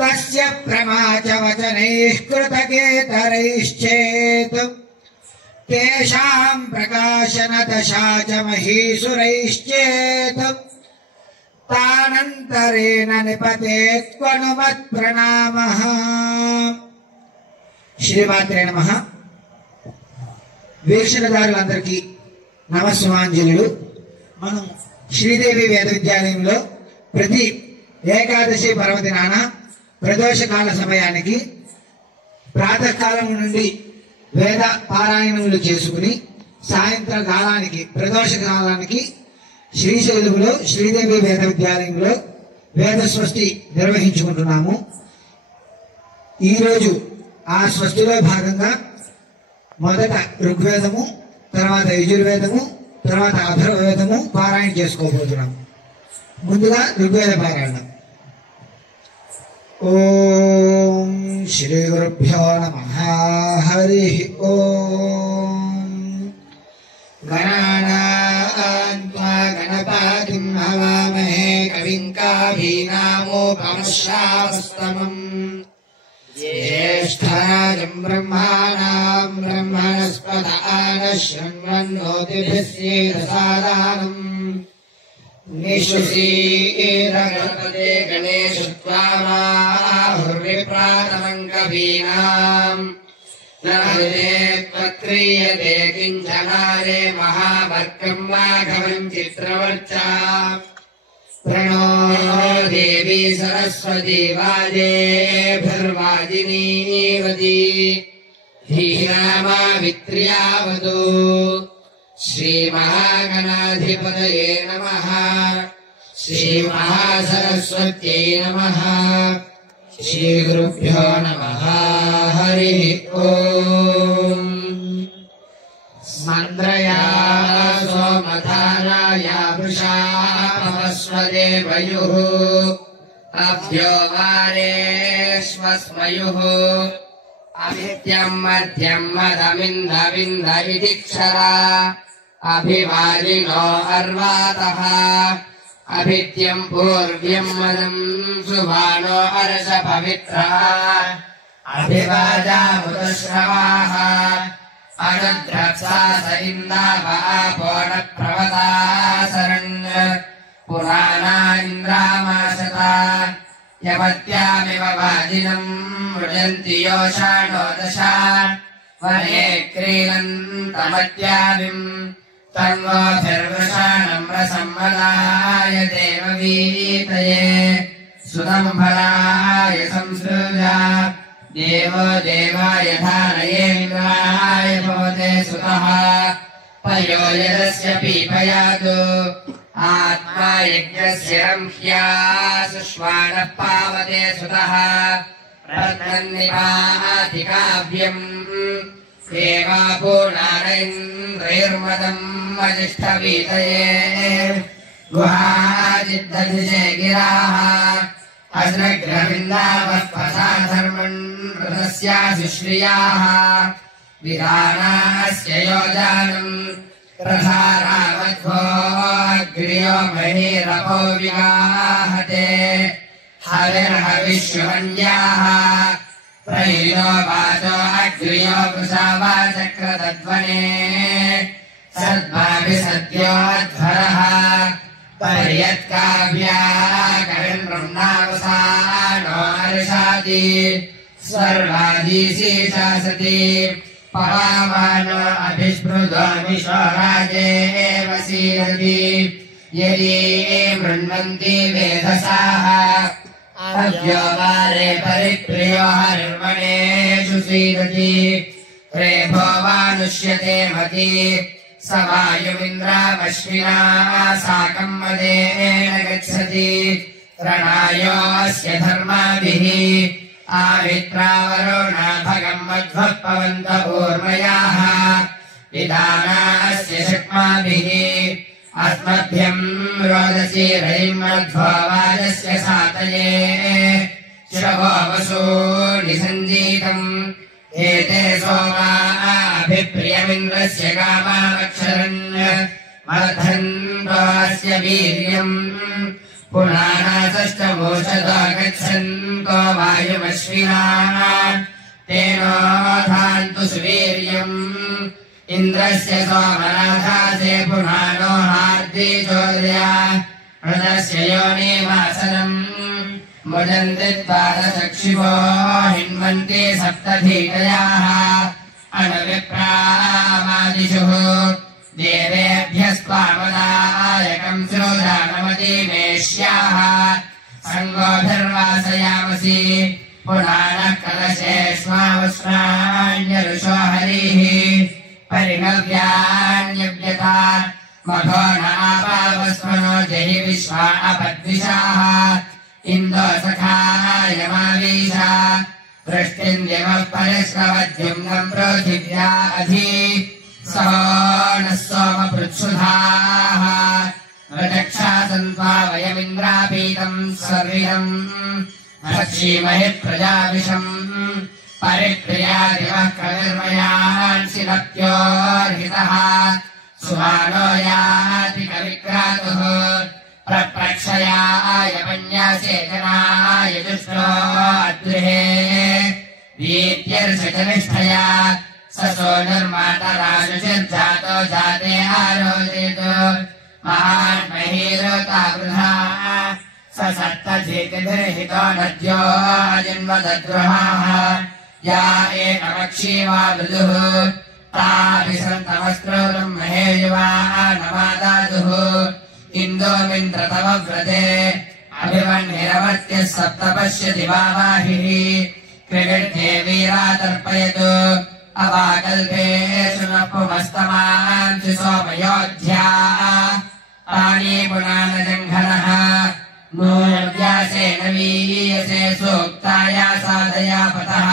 तस्य प्रमाचवचनैः कृतकेतरैश्चेत् तेषां प्रकाशनदशा च महीसुरैश्चेत् तानन्तरेण निपतेत्वनुमत्प्रणामः। శ్రీమాత్రే నమః. వీక్షణదారులందరికీ నమస్సుమాంజలులు. మనం శ్రీదేవి వేద విద్యాలయంలో ప్రతి ఏకాదశి పర్వదినాన ప్రదోషకాల సమయానికి ప్రాతకాలం నుండి వేద పారాయణములు చేసుకుని సాయంత్ర కాలానికి ప్రదోష కాలానికి శ్రీశైలంలో శ్రీదేవి వేద విద్యాలయంలో వేద స్వస్తి నిర్వహించుకుంటున్నాము. ఈరోజు ఆ స్వస్తిలో భాగంగా మొదట ఋగ్వేదము, తర్వాత యజుర్వేదము, తర్వాత అథర్వవేదము పారాయణ చేసుకోబోతున్నాము. ముందుగా ఋగ్వేద పారాయణ. ఓం శ్రీ గురుభ్యో నమః. హరి ఓం. గణానాన్త్వా గణపతిం హవామహే కవిం కవీనాముపమశ్రావస్తమం. ज्येष्ठराजं ब्रह्माणां ब्रह्मणस्पत आनशृण्वन्नोतिभिः सीदसादानम्. निशुसीरगणपते गणेशत्वाहुर्विप्रातमं कवीनाम्. न त्वत्क्रियते किञ्चनारे महाभर्गं माघवं चित्रवर्चा. प्रणो देवी सरस्वती वाजेभिर्वाजिनीवती धीरामावित्र्यावतु. श्रीमहागणाधिपतये नमः. श्रीमहासरस्वत्यै नमः. श्रीगुरुभ्यो नमः. हरिः ओम्. मन्द्रया सोमधाराया वृषा पवस्वदेवयुः अभ्यो वारेष्वस्मयुः. अभित्यं मध्यं मदमिन्द इति क्षरा अभिवाजिनो अर्वातः. अभित्यं पूर्व्यं मदं सुभानो अर्ष पवित्रः. अभिवाजामुदश्रवाः अनद्रप्सास इन्दावापोणप्रवतासरन्. पुराणा इन्द्रामाशता यमत्यामिव वाजिनम् मृजन्ति योषाणो दशा. वने क्रीडन्तमत्यामिम् तन्वोभिर्वृषाणम् रसम्मदाय देववीतये. सुदम्भराय संसृजा देवो देवाय धारयेन्द्राय भवते सुतः. पयो यदस्य पीपयातु आत्मा यज्ञस्य रंह्या. सुष्वाणः पावते सुतः. रत्नन्निपाति काव्यम् सेवापूर्णारैन्द्रैर्मदम् वजिष्ठवीतये. गुहाजिद्धधिजे गिराः अज्रग्रविन्दावः पसाधर्मन् रथस्यासु श्रियाः. विधानास्य योजानम् प्रसारामध्वोऽग्र्यो महीरपो विगाहते. हविर्हविष्यवन्याः प्रयुनो वाचो अग्र्यो वृषावाचक्रतध्वने. सद्भाभिसद्योऽध्वरः पर्यत्काव्या कविन्मृम्णावसानो अर्षाति. सर्वादीशीशासति पवामानो अभिस्पृधोमिषो राजेव सीदति. यदि मृण्वन्ति वेधसाः अभ्यो वारे परिप्रियो हरिर्वणेषु सीदति. रेभो वानुष्यते मति स वायुमिन्द्रावश्विना साकम् मदेन गच्छति. रणायोऽस्य धर्माभिः आवित्रावरुणा भगम् मध्वः पवन्त ऊर्मयाः. विधानास्य शक्माभिः अस्मभ्यम् रोदसी रयिम् मध्वो वाजस्य सातये. श्रवो वसूनि सञ्जीतम् एते सोमाभिप्रियमिन्द्रस्य कामावक्षरन्. मर्धन्वास्य वीर्यम् पुराणासष्टमो यच्छन्तो वायुमश्विना तेनो धान्तु सुवीर्यम् इन्द्रस्य सोमनाथासे पुनानो हार्दिचोर्या हृदस्य योनिवासनम् मुदन्ति द्वादशक्षिपो हिन्वन्ति सप्तधीतयाः अणविप्रामादिषुः देवेभ्यस्त्वामदायकम् श्रोदानमतीमेष्याः सङ्गोभिर्वासयामसि पुनानः कलशेष्वावस्नान्यरुषो हरिः परिणव्यान्यव्यता मघो नापावस्मनो जहि विश्वा अपद्विषाः इन्दो सखायमावीशा वृष्टिम् दिवः परिश्रवद्युम्नम् पृथिव्या अधि सहो नः सोमपृच्छुधाः रजक्षासन्त्वा वयमिन्द्रापीतम् स्वर्विहम् भक्षीमहि प्रजाविषम् परिप्रिया दिवः कविर्मयान्सि नत्योर्हितः सुमानो याति कविक्रातुः प्रप्रक्षयाय पन्यासेचनाय जुष्टो अद्रिहे वीत्यर्षचनिष्ठया ससो निर्मातराजुषिर्जातो जाते आरोचेत महान्महीरोतावृधा स सप्तधीतिभिर्हितो नद्यो अजिन्वदद्रुहाः या एकमक्षीवा मृदुः ताभिसन्तमस्त्रोत्रम् महेयुवा नमादादुः इन्दोमिन्द्रतव व्रते अभिवन्निरवर्त्यः सप्तपश्यति वावाहिः क्रिगृह्णे वीरातर्पयतु अवाकल्पेषु नः पुमस्तमांसि सोमयोध्या पाणी पुनानजङ्घनः नूनव्यासेन वीयसे सूक्ताया साधया पतः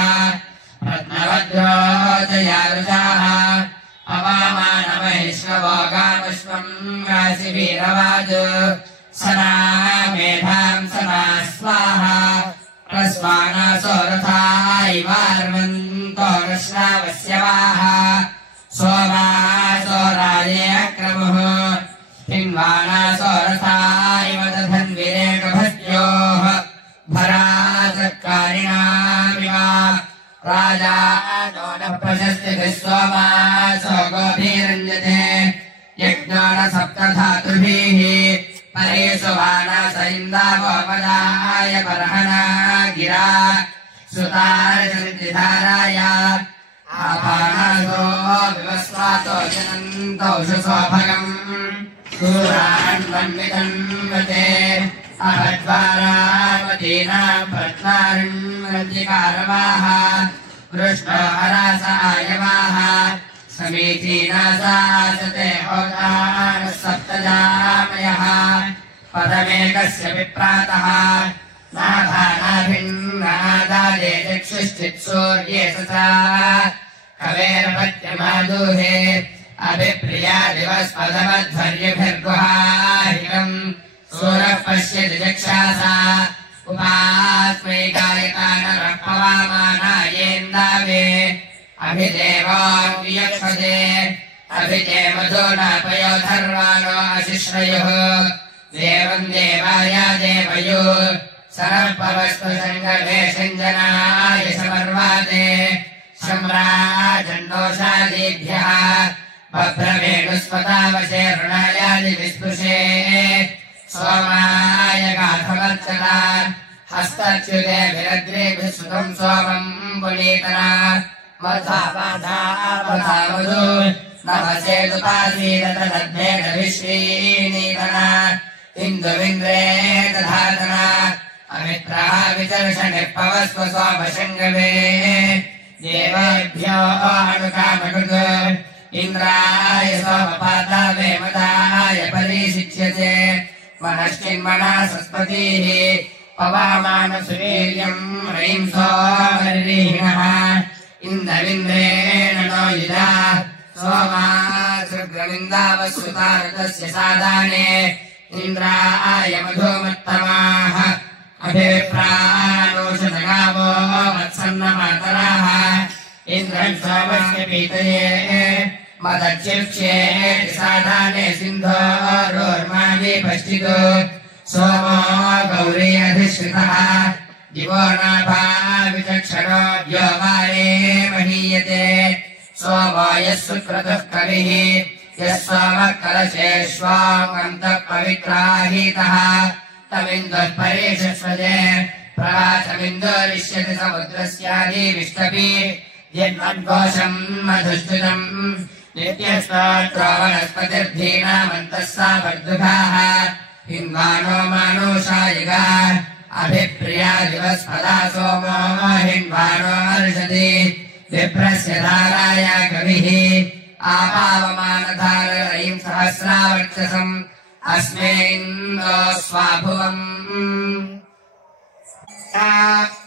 रत्नवद्रोचयारुषाः अवामानमहिष्वभोगामश्वम् राशिवीरवाज सना मेधाम् सना स्वाहा प्रस्वानासो रथा इवार्वन्तो रश्रावस्यवाः सोमासो राजे अक्रमुः पिन्वानासो रथा इव दधन्विरेकभस्योः भरासत्कारिणामिव राजा नोनः प्रशस्तिभिः सोमासो गोभिरञ्जते यज्ञो न सप्तधातुभिः परेषु वानास इन्दावोपदाय बर्हणा गिरा सुतारशन्तिधाराय आभानासो विवस्वातो जनन्तौ सुसौभगम् सूरान्वन्वितन्वते अभद्वारावतीनाम् भट्वारण्यकारवाः वृष्णोहरासायवाः समीचीनासासते होतानः सप्तजामयः पदमेकस्य विप्रातः नाभानाभिन्नादादे चक्षुश्चित्सूर्ये ससा कवेर्पत्यमादुहे अभिप्रिया दिवस्पदमध्वर्यभिर्गुहाहिकम् सूरः पश्यति चक्षासा उपास्मैकायकानरः पवामानायेन्दावे अभिदेवान्वियक्षते अभिजे मधुनापयोधर्वाणो अशिश्रयुः देवम् देवाय देवयो सरपवस्तु सङ्गमे सञ्जनाय समर्वाते सम्राजन्नोषादिभ्यः बभ्रवेणुस्पतावशे ऋणायादिविस्पृशे सोमाय गाथवर्चना हस्तच्युते विरग्रेभिः सुतम् सोमम् पुनीतना मधामधु नवचेदुपासीदतदद्भेदविश्रीनीतना इन्दुविन्द्रे दधातना अमित्रः विचर्षनिर्पवस्व सोमशङ्गवे देवेभ्यो अनुकामकृत् इन्द्राय सोमपादावे मदाय परीशिच्यते मनश्चिन्मना सस्पतिः पवामानसुवीर्यम् ह्रीं सोमरिणः इन्दविन्द्रेण नो युधा सोमासृग्रमिन्दावस्वतारतस्य सादाने इन्द्राय मधुमत्तमाः अभिप्राणोषधगावो मत्सन्नमातराः इन्द्रम् सोमस्य पीतये मदच्युक्ष्ये साधाने सिन्धोरोर्माभिपश्चितो सोमो गौरी अधिश्रितः दिवो नाभा विचक्षणो द्योवारे महीयते सोमो यः सुक्रतुः कविः यः सोमः कलशेष्वामन्तः पवित्राहीतः तमिन्दुः परेषस्वजे प्रवाचमिन्दुरिष्यति समुद्रस्याधिविष्टपि यन्मद्घोषम् मधुष्टुतम् नित्यस्तोत्रो वनस्पतिर्धीनामन्तः सा वर्धुकाः हिन्वानो मानुषायिगा अभिप्रिया दिवस्पदा सोमो हिन्वानो अर्षति विप्रस्य धाराय कविः आपावमानधारयीं सहस्रावर्चसम् अस्मे इन्दो स्वाभुवम्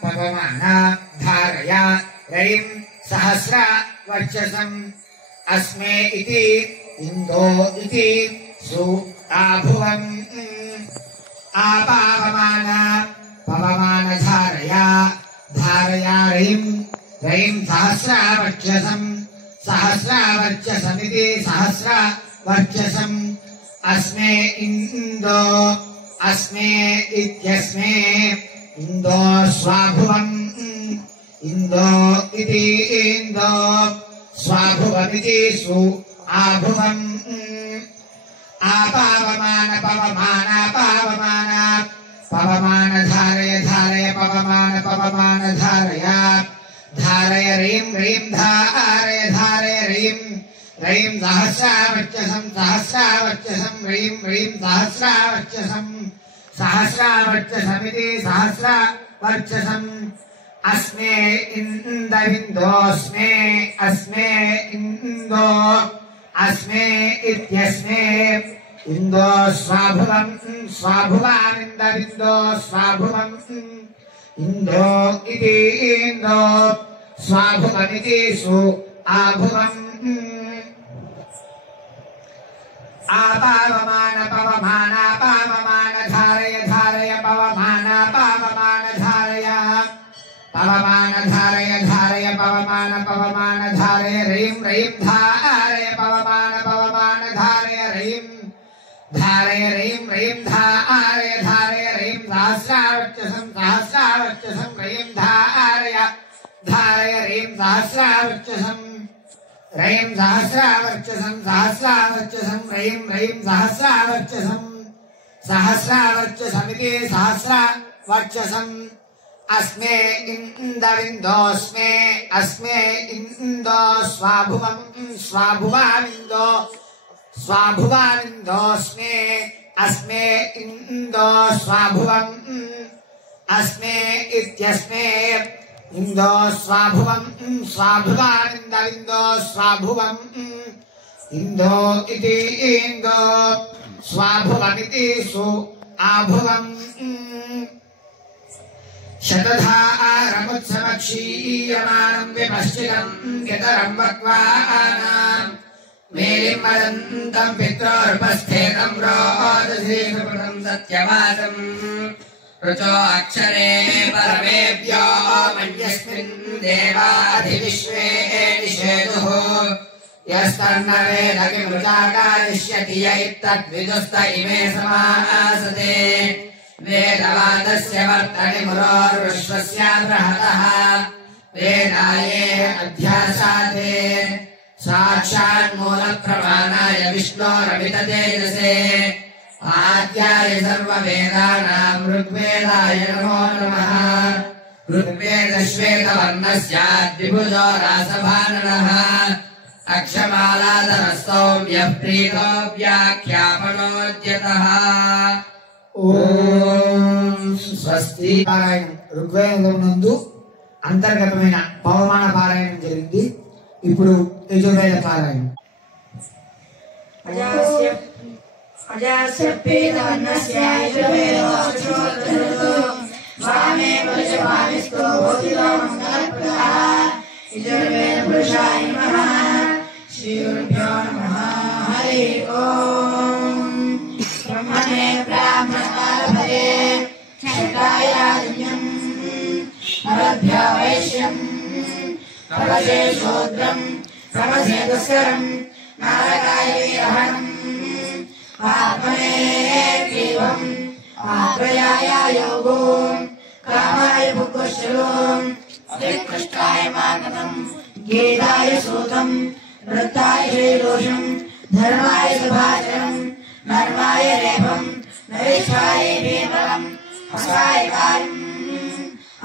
पवमाना धारया रयिं सहस्रावर्चसम् अस्मे इति इन्दो इति सु आभुवम् आपावमाना पवमान धारया धारया रयिं सहस्रावर्चसम् सहस्रावर्चसमिति सहस्रावर्चसम् अस्मे इन्दो अस्मे इत्यस्मे इन्दो स्वाभुवम् इन्दो इति इन्दो स्वाभुवमिति सु आभुवम् आपावमान पवमान पावमान पवमान धारय धारय पवमान पवमान धारया धारय रीं धारय धारय रीं सहस्रावर्चसम् सहस्रावर्चसम् रीं सहस्रावर्चसम् सहस्रावर्चसमिति सहस्रावर्चसम् अस्मे इन्दविन्दोऽस्मे अस्मे इन्दो अस्मे इत्यस्मे इन्दो स्वाभुवम् स्वाभुवामिन्दविन्दो स्वाभुवम् इन्दो इति इन्दो स्वाभुवमिति सु आभुवम् आपावमान पवमान पावमान धारय धारय पवमान पावमान धारय पवमान धारय धारय पवमान पवमान धारय रीं धारय पवमान पवमान धारय रीं धारय रीं धारय धारय रीं सहस्रावर्चसम् सहस्रावर्चसम् रीं धारय धारय रीं सहस्रावर्चसम् रीं सहस्रावर्चसम् सहस्रावर्चसम् रीं सहस्रावर्चसम् सहस्रावर्चसमिति सहस्रावर्चसम् अस्मे इन्दविन्दोऽस्मे अस्मे इन्दो स्वाभुवम् स्वाभुवामिन्दो स्वाभुवामिन्दोऽस्मे अस्मे इन्दो स्वाभुवम् अस्मे इत्यस्मे इन्दो स्वाभुवम् स्वाभुवामिन्दविन्दो स्वाभुवम् इन्दो इति इन्दो स्वाभुवमिति सु आभुवम् शतधारमुत्समक्षीयमाणम् विपश्चितम् पितरम् वक्वानाम् मेलिम् वदन्तम् पित्रोर्पस्थेतम् रोदसीकृतम् सत्यवासम् ऋचो अक्षरे परमेभ्यो मन्यस्मिन् देवाधिविश्वे निषेदुः यस्तन्नवेद किमृचाकारिष्यति य इत्तद्विदुस्त इमे समासते वेदवादस्य वर्तनिमुरोर्विश्वस्याद्रहतः वेदाये अध्यासाते साक्षान्मूलप्रमाणाय विष्णोरमिततेजसे आद्याय सर्ववेदानाम् ऋग्वेदाय नमो नमः ऋग्वेदश्वेतवर्णस्याद्विभुजो रासभाननः अक्षमालाधरस्तौम्यः प्रीतो व्याख्यापनोद्यतः ఓం స్వస్తి పారాయణం ఋగ్వేదం నందు అంతర్గతమైన పవమాన పారాయణం జరిగింది. ఇప్పుడు యజుర్వేద పారాయణం. ब्रह्मणे ब्राह्मणालभये क्षत्रायाज्ञम् नरभ्य वैश्यम् तपसे शूद्रम् तपसे दुष्करम् नारकाय वीरहणम् आत्मने क्लीवम् आत्मयाय योगो कामाय भुकुश्रुम् अभिकृष्टाय मागतम् गीताय सूतम् वृत्ताय श्रीदोषम् धर्माय सुभाषणम् नर्माय रेपम् नरेशाय भीमलम् हसाय कार्यम्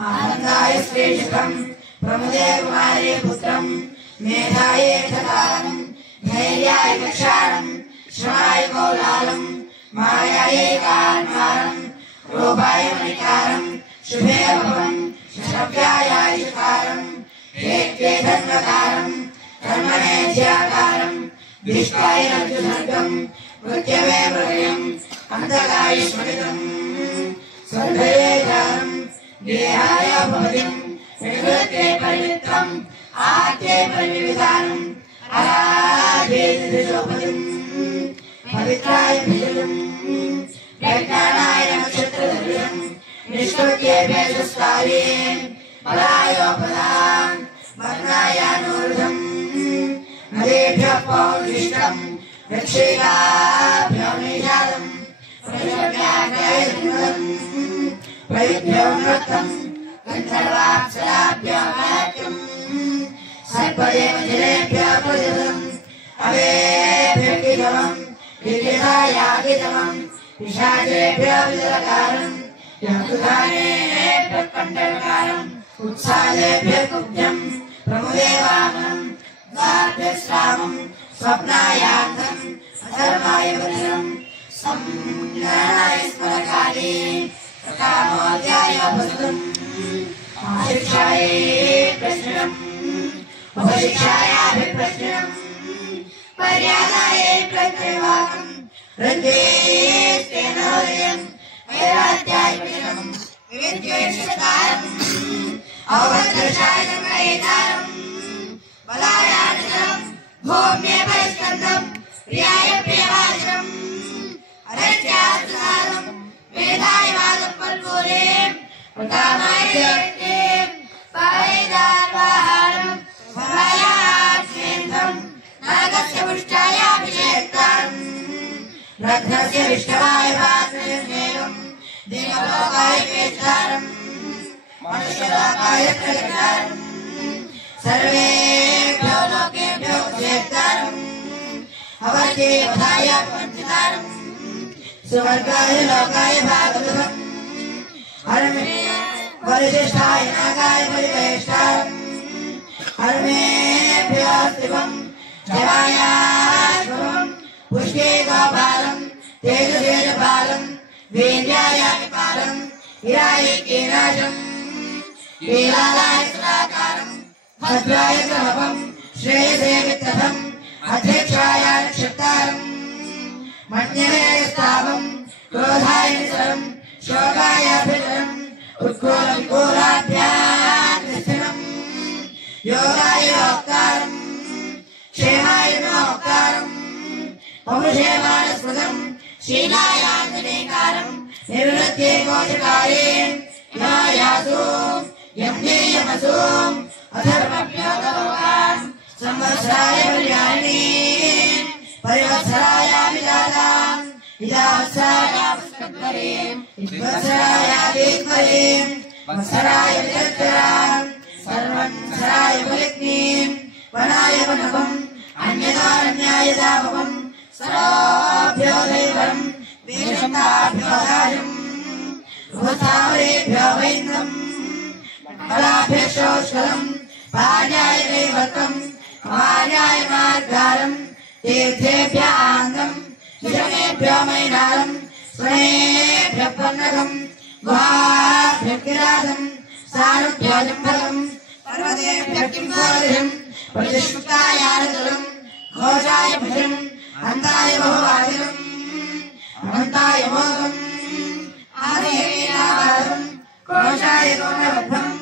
आनन्दाय श्रेष्ठम् प्रमुदे कुमारे पुत्रम् मेधाय धकारम् धैर्याय दक्षाणम् श्रमाय कौलालम् मायाय कान्मारम् रूपाय मणिकारम् शुभे भवम् श्रव्याय शिकारम् हेत्वे धर्मकारम् कर्मणे ज्याकारम् दिष्टाय अर्जुनर्गम् मृत्यवे मृगयम् अन्तकाय स्मृतम् स्वर्गये जारम् देहाय भवतिम् विकृते परिवृत्तम् आर्ते परिविधानम् अराधेतिशोपतिम् पवित्राय भिजलम् प्रज्ञानाय नक्षत्रधर्यम् निष्कृत्ये भेषस्तारीम् बलायोपदाम् वर्णायानूर्धम् नदेभ्यः पौर्विष्टम् वृक्षेभ्यो निषादम् प्रजव्याघ्रयम् प्रयुभ्यो नृत्तम् गन्धर्वाप्सराभ्यो नाट्यम् सर्पदेव जलेभ्यः प्रजलम् अवेभ्यर्गितमम् विद्युतायागितमम् पिशाचेभ्यः विदलकारम् यकृतानेभ्यः कण्ठकारम् उत्साहेभ्यः कुब्जम् प्रमुदे वामनम् द्वाभ्यस्रामम् स्वप्नायान्तम् अधर्माय वज्रम् संज्ञानाय स्मरकाले कामोद्याय वसुतम् शिक्षाय प्रश्नम् उपशिक्षायाभिप्रश्नम् पर्यादाय प्रत्यवाकम् हृद्वेस्तेन हृदयम् वैराध्याय प्रश्नम् विद्वेषकारम् अवभद्रशाय संग्रहीतारम् बलायार्जनम् भूम्ये परिस्कन्दम् प्रियाय प्रियवाचनम् अरत्यार्जनारम् वेदाय वादपल्पूरेम् प्रकामाय जयतेम् पायिदार्वाहारम् भवायाक्षेन्द्रम् नागस्य पुष्टायाभिषेक्तारम् रत्नस्य विष्णवाय भासयम् देवलोकाय पेष्टारम् मनुष्यलोकाय प्रकटारम् सर्वेभ्यो लोकेभ्यो उच्चेत्तारम् अवर्तेवधाय वञ्चितारम् सुवर्गाय लोकाय भागवतम् हरमे परिशिष्टाय नागाय परिवेष्टारम् हरमेभ्यो शिवम् जवायाश्वम् पुष्टे गोपालम् तेजसेजपालम् वीर्यायापालम् हिराय कीनाशम् लीलालाय सुराकारम् भद्राय ग्रहपम् श्रेयसे वित्तथम् अध्यक्षाय नक्षत्रारम् मन्यवे स्थावम् क्रोधाय निसरम् शोकाय अभिचरम् उत्कोलविकोलाभ्याम् निश्चलम् योगाय योक्तारम् क्षेमाय नोक्तारम् पौरुषेमानस्पदम् शीलाय आञ्जनेयकारम् निवृत्ते कोशकाले यायासु यम्ने यमसुम् अथर्वभ्यो लोकान् संवत्सराय कल्याणि परिवत्सराय विदाताम् विदावत्सराय पुष्करीम् विद्वत्सराय विद्वरीम् वत्सराय विदत्तराम् सर्वत्सराय बलिग्नीम् वनाय वनवम् अन्यदारण्याय दाभवम् सरोभ्यो दैवम् वेदन्ताभ्यो राजम् भूतावरेभ्यो वैन्द्रम् बलाभ्यश्रोष्कलम् पाण्याय दैवतम् कमार्याय मार्गारम् तीर्थेभ्यः आङ्गम् विषमेभ्यो मैनारम् स्वनेभ्यः पन्नगम् गुहाभ्यः किरातम् सारुभ्यो जम्भगम् पर्वतेभ्यः किंसारिम् प्रतिष्ठायानतलम् घोषाय भुजम् अन्ताय बहुवादिनम् अनन्ताय मोगम् आदिवीरावादम् क्रोशाय कोणबद्धम्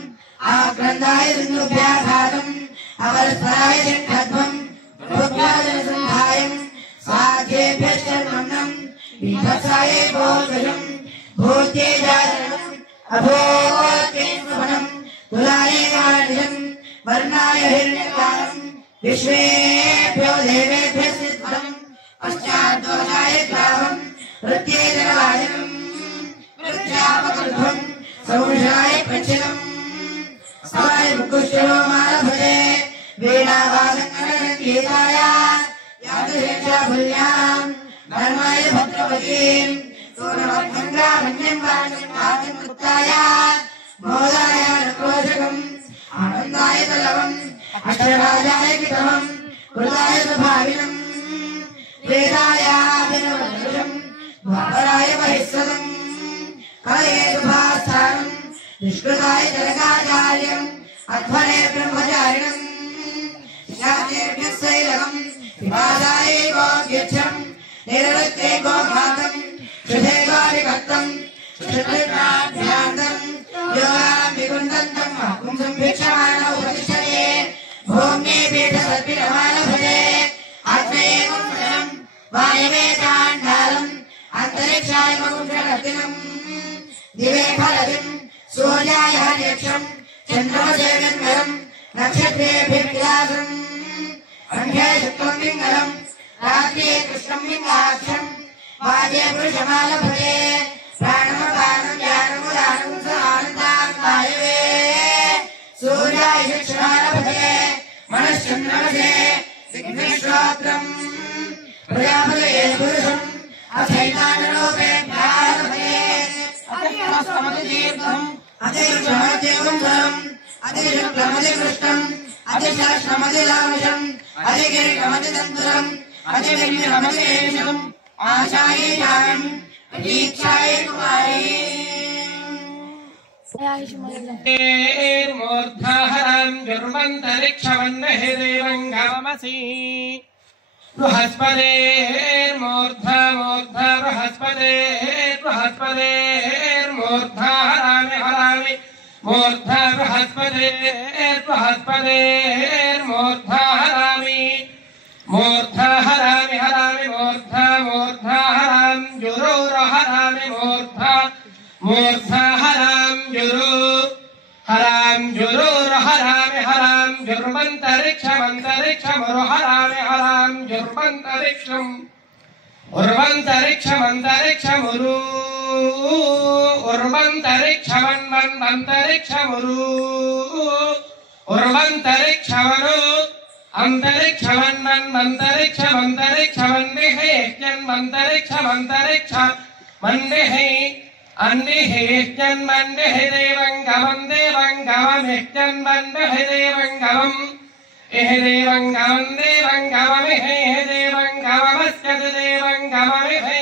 आक्रन्दाय दुन्दुभ्याघातम् अवरस्वराय शङ्खध्वम् रुभ्याजनसन्धायम् साध्येभ्यश्चर्मन्नम् विभत्साय भोजनम् भूत्येजाजनम् अभोत्येष्वनम् तुलाय गाढ्यम् वर्णाय हिरण्यकालम् विश्वेभ्यो देवेभ्यः सिद्धम् पश्चाद्दोषाय ग्रावम् वृत्त्येजनवाजनम् वृत्यापकल्पम् भूषणाय प्रच्छिदम् स्वाय मुकुष्टो मालभरे वीणावादनगीताय यादृशेषाभुल्याम् धर्माय भद्रवतीम् सूर्यवद्भङ्गाभन्यम् वाचमुत्ताय मोदाय नक्रोशकम् आनन्दाय तलवम् अष्टराजाय कितमम् कृताय स्वभाविनम् वेदाय अभिनवदृशम् द्वापराय महिस्वदम् कलये शुभास्थानम् निष्कृताय जनकाचार्यम् अध्वरे ब्रह्मचारिणम् यातेभ्यः शैलकम् पिपादाय गोव्यच्छम् निरवत्ये गोघातम् शुभे गौरिभक्तम् शुभ्राभ्यान्तम् योगाम् विकुण्डन्तम् पुंसम् भिक्षमाणौ प्रतिष्ठये भूम्ये पीठसद्भिरमालभजे आत्मये कुंसनम् वायवे चाण्डालम् अन्तरिक्षाय मकुंसरतिनम् दिवे फलतिम् सूर्याय हर्यक्षम् चन्द्रमसे गन्धरम् नक्षत्रेभिर्विलासम् अन्धे शुक्लम् पिङ्गलम् रात्रे कृष्णम् पिङ्गाक्षम् वाजे पुरुषमालभजे प्राणमपानम् ज्ञानमुदानम् समानन्दाम् वायवे सूर्याय शिक्षमालभजे मनश्चन्द्रमसे विघ्नेश्वरम् प्रजापतये पुरुषम् अथैतानरूपेभ्यालभजे अतिशमतिदीर्घम् अतिशमतिवंशम् अतिशुक्लमतिकृष्णम् अतिशश्रमतिलामशम् अतिगिरिकमतितन्तुरम् अतिविघ्नमतिवेशम् आशाये जायम् दीक्षाये कुमारी मूर्धाहरम् जुर्मन्तरिक्षवन्नहि देवङ्गमसि बृहस्पतेर्मूर्धा मूर्धा बृहस्पतेर्मूर्धा हरामि हरामि मूर्धा बृहस्पतेर्मूर्धा हरामि मूर्धा हरामि हरामि मूर्धा मूर्धा हराम जुरोरहरामि मूर्धा मूर्धा हराम जुरोरहरामि हराम जुर्मन्तरिक्षमन्तरिक्षमुरुहरामि हराम जुर्मन्तरिक्षम् उर्वन्तरिक्षमन्तरिक्षमुरु उर्वन्तरिक्षमन्वन्तरिक्षमुरु उर्वन्तरिक्षमनु अन्तरिक्षमन्तरिक्षमन्तरिक्षमन्विहेत्यन्मन्तरिक्षमन्तरिक्षमन्विहे अन्विहेत्यन्मन्विहे देवङ्गमम् देवङ्गममित्यन्मन्विहे देवङ्गमम् इह देवङ्गमम् देवङ्गममिहे देवङ्गममस्य देवङ्गममिहे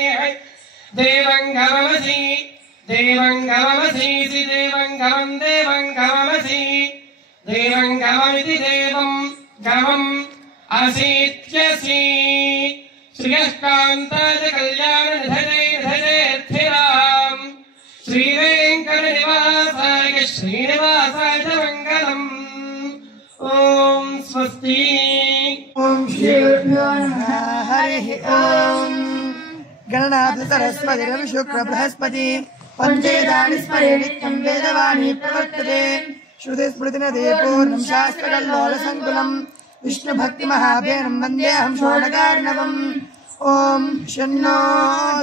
देवङ्गममसि देवङ्गममसीसि देवङ्गमम् देवङ्गममसि देवङ्गममिति देवम् गमम् असीत्यसि श्रियःकान्ताय कल्याणनिधयेऽर्थिराम् श्रीवेङ्कटनिवासाय श्रीनिवासाय मङ्गलम् ॐ स्वस्ति ॐ श्रीगुरुभ्यो नमः हरिः ॐ गणनाथ सरस्वती रवि शुक्र बृहस्पति पञ्चेतानि स्मरे नित्यम् वेदवाणी प्रवर्तते श्रुतिस्मृतिनदे पूर्णम् शास्त्रकल्लोलसङ्कुलम् विष्णुभक्तिमहाभेनम् वन्देऽहं षोडकार्णवम् ॐ शन्नो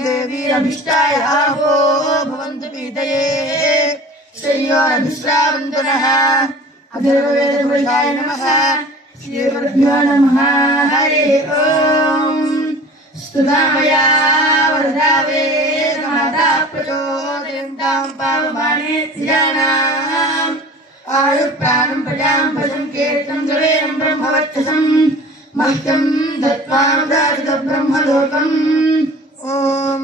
देवीरभिष्टाय आहो भवन्तु पीतये श्रेयोरभिश्रावन्तु नः अथर्ववेदपुरुषाय नमः श्रीगुरुभ्यो नमः हरिः ॐ स्तुता मया वरदा वेदमाता प्रचोदयन्तां पावमाने धियानाम् आयुप्राणम् प्रजाम् भजम् कीर्तम् जवेरम् ब्रह्मवर्चसम् मह्यम् दत्त्वानुदारित ब्रह्मलोकम् ॐ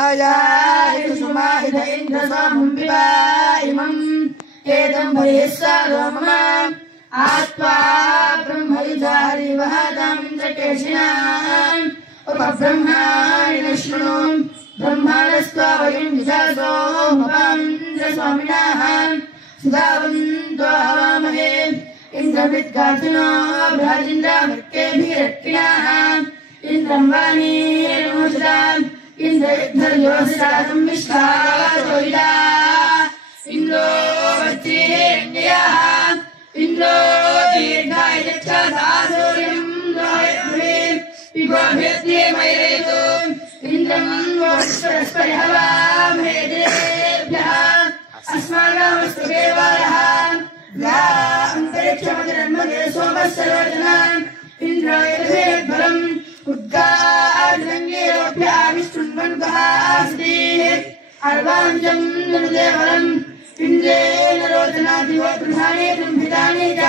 आयायुषुमाहित इन्द्रसोमम् विवाहिमम् एतम् भयेस्सादो मम आत्वा ब्रह्मयुधारिवहदामिन्द्रकेशिनाम् उपब्रह्माणि न शृणु ब्रह्माणस्त्वा वयम् विजासो भवान्द्रस्वामिनाः सुधावन्तो हवामहे इन्द्रविद्गार्जुनो बृहदिन्द्रामृत्येभिरर्किणाः इन्द्रम् वाणीर्मोषदाम् इन्द्रयुद्धर्योषदातम् विश्वासोयिता इन्द्रो वज्रेण्यः इन्द्रो दीर्घाय चक्षासूर्यम् लोहयभृहे विगोभ्यत्ये मयेतो इन्द्रम् वोष्ठस्परिहवामहे देवेभ्यः अस्माकमस्तु केवलः या अन्तरिक्षमतिरन्मगे सोमस्सरोजनाम् इन्द्रायधेद्बलम् उद्गारङ्गेरोऽभ्याविष्टुन्वन्वहास्तिः अर्वाञ्जम् ननुदेवलम् इन्द्रेण रोचनादिवो प्रधाने ब्रह्मितानि च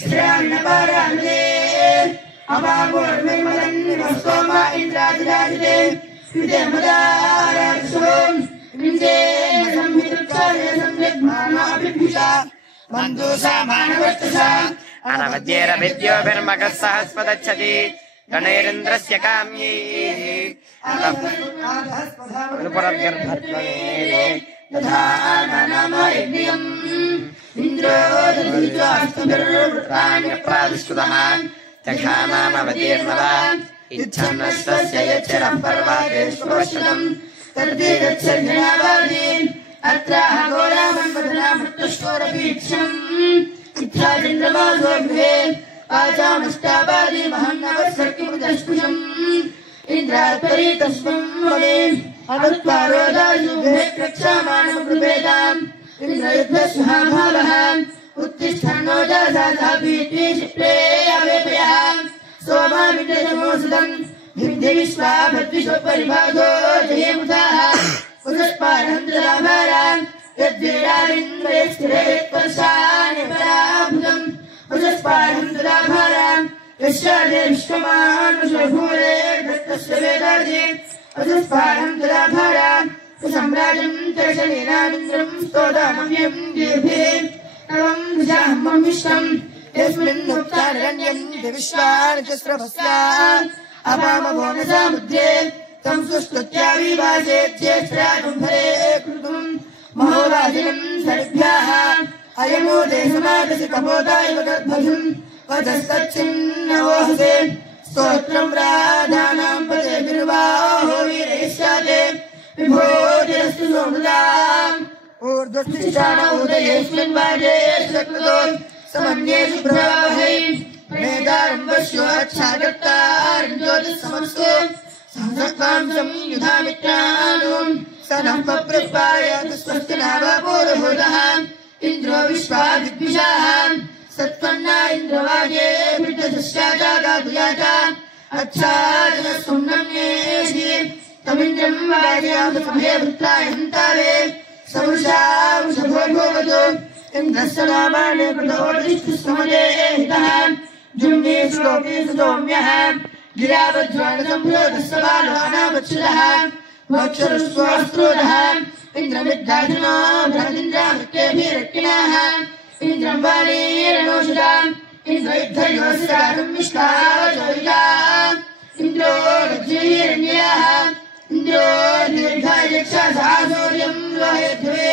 श्रेयाणि नपारानुदे अपागोर्मैमलन्निवस्तोमा इन्द्राजिराजिते विदे मदाराजसोम् इन्द्रेण संहितुच्चार्य संविद्मानोऽभिभूषा बन्धुषा मानवर्तसा अनवद्येरभिद्योभिर्मगः सहस्पदच्छति गणैरिन्द्रस्य काम्यैः तथा नानामयज्ञम् इन्द्रो दधित्वास्तभिर्वृत्राणि प्रादिष्टुतः जघानामवतीर्मदा इच्छन्नस्तस्य यच्चरः पर्वातेष्वशतम् तर्दे गच्छन्नावादीन् अत्राह घोरामन्वधनामृतुष्टोरभीक्षम् इच्छाचन्द्रमासोऽभ्ये आचामष्टाबादि महन्नवत्सर्किमुदस्पृशम् इन्द्रात्परि तस्मम् वदे अवत्पारोदायुभे रक्षामाणमकृपेदाम् इन्द्रयुद्धस्वभावः उत्तिष्ठन्नो जासाधापीत्वे शिप्रे अवेपयः सोमामिन्द्रसमोसदम् भिन्धिविश्वाभद्विश्वपरिभागो जयेमुदाः उदस्पारहन्द्रलाभाराम् यद्वीराविन्द्रे स्थिरे यत्पर्शानि पराभुतम् उदस्पारहन्द्रलाभाराम् यस्यादे विश्वमानुषभूरे दत्तस्य वेदादे उदस्पारहन्द्रलाभाराम् सम्राजम् दर्शनेनामिन्द्रम् स्तोदामव्यम् दीर्घे नवम् भुजाहम् विश्वम् यस्मिन्नुक्तारण्यम् विश्वानि च स्रभस्यात् अपामभोनसामुद्रे तम् सुस्तुत्या विवाजेत्येष्ट्राजुम्भरे कृतुम् महोवाजिनम् सरिभ्याः अयमो देशमादसि कपोदायव गर्भधुम् वचस्तच्छिन्नवोहसे स्तोत्रम् राधानाम् पदे विर्वाहो वीरयिष्याते विभोतिरस्तु सोमदाम् ऊर्ध्वष्टिष्ठान उदयेऽस्मिन् वाजेष्वक्लतो समन्येषु प्रवाहै प्रणेतारम्भस्यो अच्छागत्तारम् ज्योतिस्समस्तु सहस्रकाम् संयुधामित्रानुम् स नः पप्रपायातु स्वस्ति नावपूर्वभूतः इन्द्रो विश्वादिद्विषाः सत्त्वन्ना इन्द्रवाजे वृद्धदस्याजागादुयाता अच्छाजनसुम्नम्येषि तमिन्द्रम् वाजयामि समये वृत्ताय हन्तावे सवृषा वृषभो भोगतो इन्द्रस्य नामाने कृतोदिष्टुस्मदे हितः जुम्ने श्लोकेषु सौम्यः गिरावज्राणसम्भ्रोधस्य बालो अनावच्छिदः मोक्षरुष्वास्त्रोदः इन्द्रमिद्धार्जुनो भ्रातिन्द्रामृत्यभिरक्किणाः इन्द्रम् वाणीरनोषिताम् इन्द्रयुद्धयोषितारम् विष्णावचोरिता इन्द्रो रज्जुहिरण्यः इन्द्रो दीर्घायक्षासासूर्यम् लोहयध्वे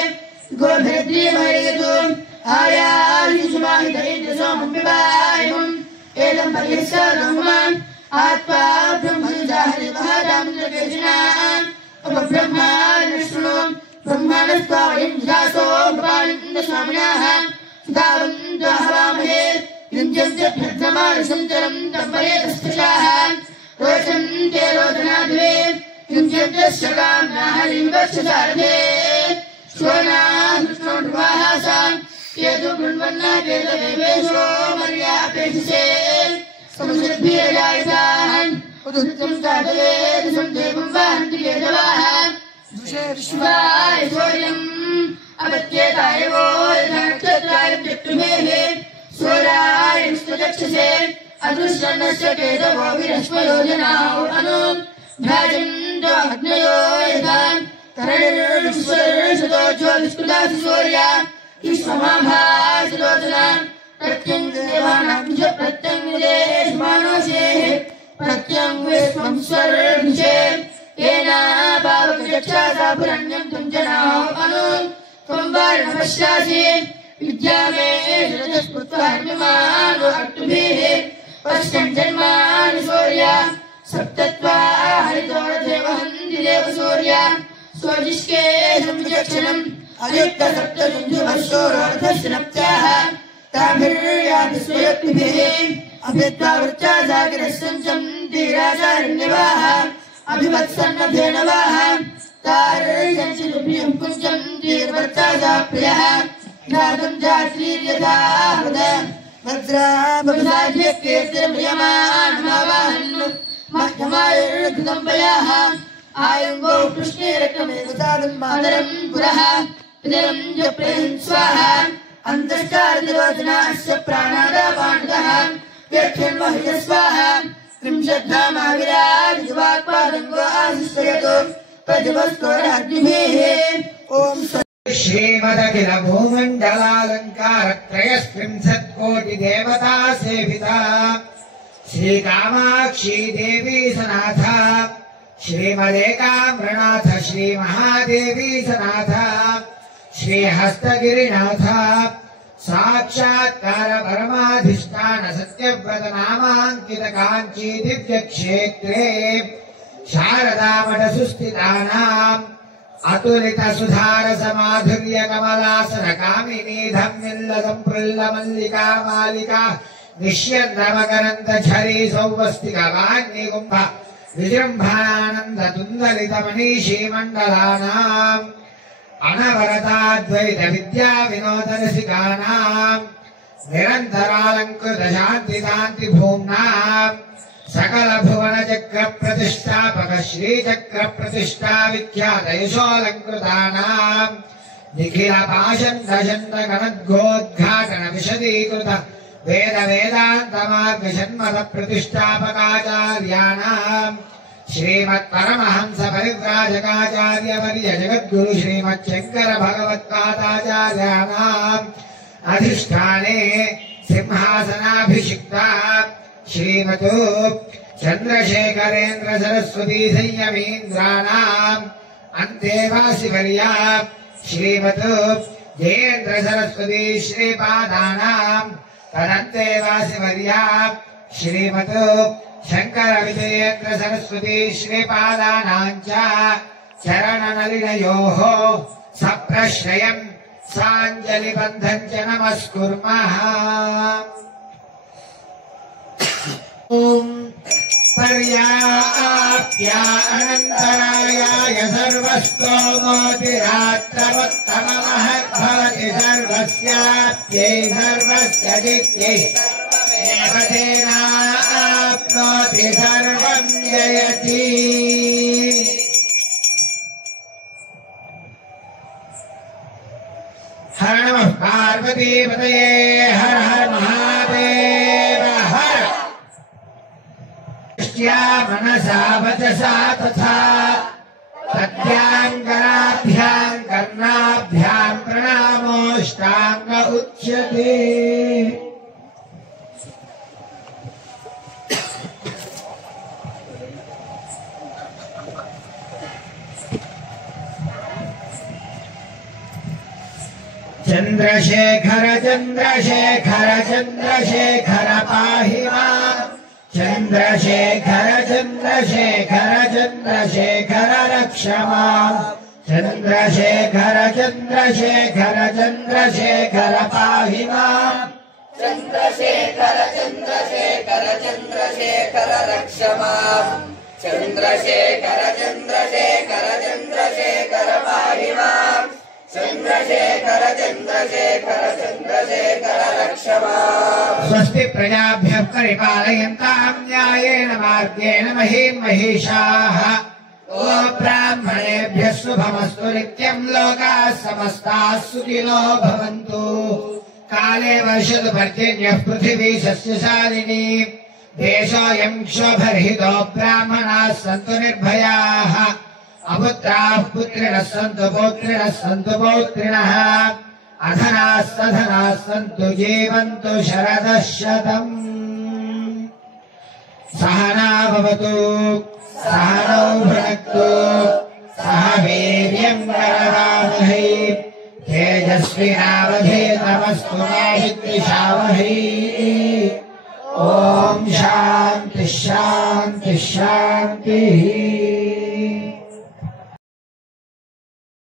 गोभिर्द्रीमहेतु आयायुषुमाहित इन्द्रसोमम् पिबायम् एदम् पर्यस्यादोमान् आत्मा ब्रह्मजाहरिमहादामिन्द्रकेशिनाम् अपब्रह्मानुष्णु ब्रह्माणस्त्वा वयम् जासो भवानिन्द्रस्वामिनाः सुधावन्तो हवामहे युञ्जन्ते भद्रमानुषन्तरम् तम्बरेतस्थिषाः रोचन्ते रोचनाद्वे युञ्जन्ते शकाम्नाः लिङ्गक्षसारथे श्वनाः कृष्णोर्वाहासा केतु गृण्वन्ना केतदेवेशो मर्या अपेक्षसे समुद्रभिरजायितान् उदुत्तम् साधयेत् सन्देवम् वाहन्ति केतवाः दुषे विश्वाय सूर्यम् अपत्येताय वो यथा नक्षत्राय चक्रुमेः सूर्याय विष्णुचक्षसे अदृश्यन्नस्य केतवो विरश्मयोजनाः अनु भ्राजन्तो अग्नयो यथा करणिर्विश्वरषतो ज्योतिष्कृतासु सूर्या विश्वमाभासलोचना प्रत्यङ्गदेवानां च प्रत्यङ्गदेषु मानसेः प्रत्यङ्गेष्वं स्वर्भिषे येनापावकचक्षासा पुरण्यं त्वं जनाः अनु त्वं वारणमस्यासि विद्यामेषु रजस्फुत्वा हर्म्यमानो अक्तुभिः पश्यन् जन्मानि सूर्या सप्तत्वा हरितोरथेव हन्ति देव सूर्या स्वजिष्के संविचक्षणम् अयुक्तसप्तजुंजुभस्योरर्थस्य नप्त्याः ताभिर्याति स्वयक्तिभिः अभित्वा वृत्ता सागरस्सञ्चं तीराचारिण्यवाः अभिवत्सन्नभेनवाः तारयञ्चिरुभ्यं कुञ्जं तीर्वर्चा प्रियः जातं जात्रीर्यथावद वज्राभवसाध्यकीर्तिर्म्रियमाणमावाहन् मह्यमायुर्घृतम्बयाः आयुङ्गो कृष्णेरकमेव साधं मातरं पुरः पितरं जप्रेन् स्वाहा अन्तष्टादिवचनास्य प्राणादापाण्डः यक्षन्मह्य स्वाहा त्रिंशद्धामाविराजवाक्पादङ्गो आशिष्यतो प्रतिभस्तोरग्निभिः ॐ श्रीमदखिल भूमण्डलालङ्कार त्रयस्त्रिंशत्कोटि देवता सेविता श्रीकामाक्षी देवी सनाथ श्रीमदेकाम्रनाथ श्रीमहादेवी सनाथ श्रीहस्तगिरिनाथ साक्षात्कार परमाधिष्ठान सत्यव्रत नामांकित कांची दिव्य क्षेत्रे शारदा मठ सुस्थितानाम् अतुलित सुधार समाधुर्य कमलासन कामिनी धम्मिल्ल संप्रुल्ल मल्लिका मालिका निष्यन्द मकरन्द झरी सौवस्तिक वाग्नि कुम्भ विजृम्भणानन्द तुन्दलित मनीषी मण्डलानाम् अनवरताद्वैत विद्या विनोद रसिकानाम् निरन्तरालङ्कृत शान्ति शान्ति भूम्नाम् सकल भुवन चक्र प्रतिष्ठापक श्री चक्र प्रतिष्ठा विख्यात यशोलङ्कृतानाम् निखिल पाशन्द चण्ड गणद्घोद्घाटन विशदीकृत वेद वेदान्त मार्ग षण्मत प्रतिष्ठापकाचार्याणाम् श्रीमत् परमहंस परिव्राजकाचार्य वर्य जगद्गुरु श्रीमत् शंकर भगवत्पादाचार्याणाम् अधिष्ठाने सिंहासनाभिषिक्ता श्रीमतो चन्द्रशेखरेन्द्र सरस्वती संयमीन्द्राणाम् अन्तेवासिवर्या श्रीमतो जयेन्द्र सरस्वती श्रीपादानाम् तदन्तेवासिवर्या श्रीमतो शंकर विजयेन्द्र सरस्वती श्रीपादानाम् च चरणनलिनयोः सप्रश्रयम् साञ्जलिबन्धम् च नमस्कुर्मः। ॐ पर्याप्या अनन्तरायाय सर्वस्तोमोतिरात्रवत्तममहद्भवति सर्वस्याप्यै सर्वस्य जित्यै देवतेनाप्नोति सर्वं जयति। हर नमः पार्वतीपतये हर हर महादेव हर। मनसा वचसा तथा तद्याङ्गराभ्यां कर्णाभ्यां प्रणामोष्टाङ्ग उच्यते। चन्द्रशेखर चन्द्रशेखर चन्द्रशेखर पाहि माम् चन्द्रशेखर चन्द्रशेखर चन्द्रशेखर रक्ष माम् चन्द्रशेखर चन्द्रशेखर चन्द्रशेखर पाहि माम् चन्द्रशेखर चन्द्रशेखर चन्द्रशेखर रक्ष माम् चन्द्रशेखर चन्द्रशेखर चन्द्रशेखर पाहि माम् चन्द्रशेखर चन्द्रशेखर चन्द्रशेखर रक्ष माम्। स्वस्ति प्रजाभ्यः परिपालयन्ताम् न्यायेन मार्गेण महीं महिषाः। ओ ब्राह्मणेभ्यः शुभमस्तु नित्यम् लोकाः समस्ताः सुखिनो भवन्तु। काले वर्षतु पर्जन्यः पृथिवी सस्यशालिनी देशोऽयम् क्षोभरहितो ब्राह्मणाः सन्तु निर्भयाः। अपुत्राः पुत्रिणः सन्तु पौत्रिणः सन्तु पौत्रिणः अधनाः सधनाः सन्तु जीवन्तु शरदः शतम्। सहना भवतु सहनौ भुनक्तु सह वीर्यम् करवावहै तेजस्विनावधीतमस्तु मा विद्विषावहै। ॐ शान्तिः शान्तिः शान्तिः।